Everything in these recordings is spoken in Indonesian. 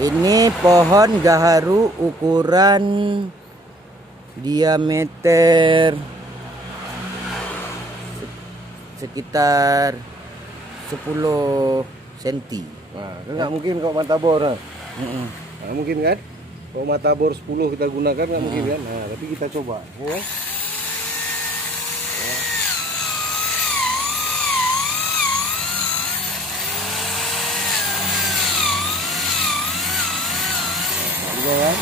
Ini pohon gaharu ukuran diameter sekitar 10 cm. Nah, nggak mungkin kalau matabor. Nah, mungkin kan? Kalau matabor 10 kita gunakan nggak mungkin kan? Nah, tapi kita coba. Ya. Ya.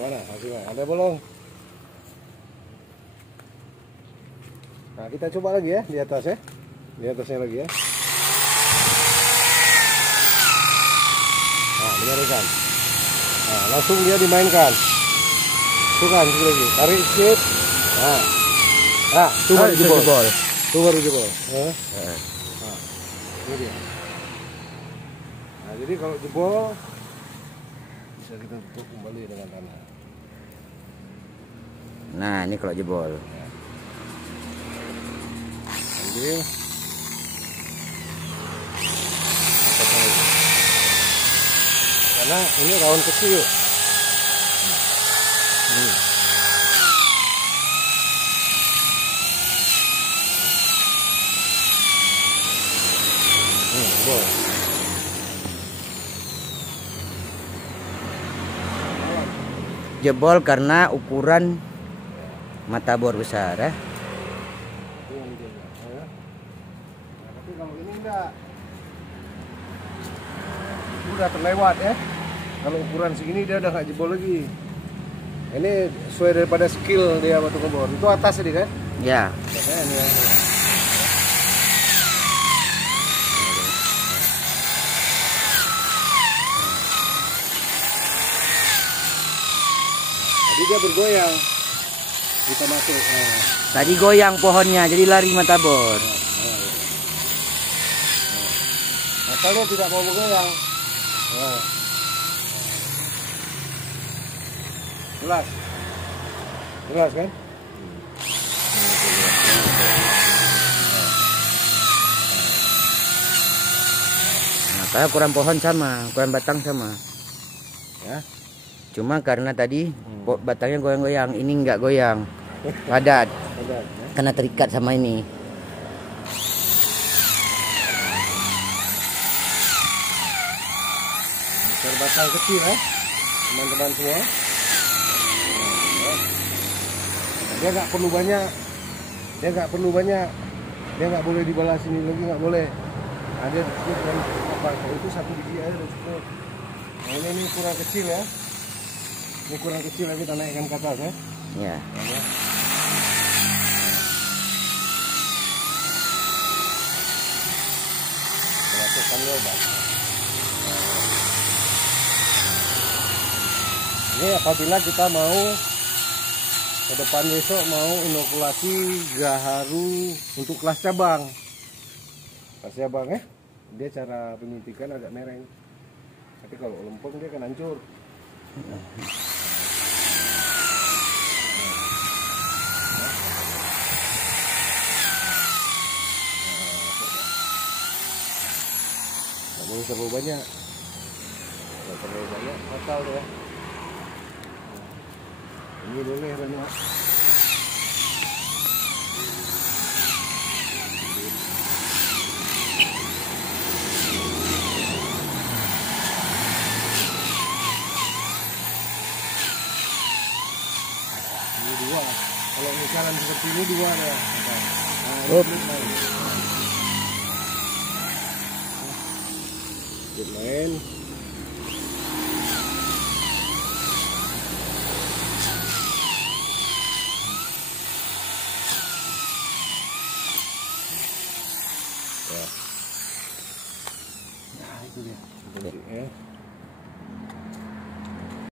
Mana? Ada bolong. Nah, kita coba lagi ya di atas ya. Di atasnya lagi ya. Nah, dengarkan. Nah, langsung dia dimainkan. Tuh kan, lagi. Tarik sedikit. Nah. Nah, tuh baru jebol. Tuh baru jebol. Nah, ini dia. Nah, jadi kalau jebol bisa kita tutup kembali dengan tanah. Nah, ini kalau jebol. Ambil. Karena ini raun kecil. Jebol. Jebol karena ukuran matabor besar ya. Nah, tapi kalau ini enggak, udah terlewat ya. Kalau ukuran segini dia udah nggak jebol lagi. Ini sesuai daripada skill dia batu kebor. Itu atas tadi kan? Ya. Ini ya. Jadi dia bergoyang. Kita masuk. Tadi goyang pohonnya, jadi lari matabor. Asalnya tidak mau bergoyang. Jelas, jelas kan? Nah, saya ukuran pohon sama, ukuran batang sama. Ya. Cuma karena tadi batangnya goyang-goyang, ini nggak goyang. Padat. Ya. Karena terikat sama ini. Batang kecil ya, teman-teman semua. Dia nggak perlu banyak, dia nggak boleh dibalas ini lagi, nggak boleh. Ada cukup dan apa? Kalau itu satu biji aja udah cukup. Nah, ini kurang kecil ya. Ini kurang kecil lagi kita naikkan ke atas ya. Ya. Masukkan lubang. Ini apabila kita mau ke depan besok mau inokulasi gaharu untuk kelas cabang. Kelas cabang ya, dia cara penyuntikan agak mereng. Tapi kalau lempeng dia akan hancur. Nggak boleh terlalu banyak. Kalau terlalu banyak fatal ya. Ini boleh banyak. Ini dua. Kalau misalkan seperti ini dua ya. Nah, ini main.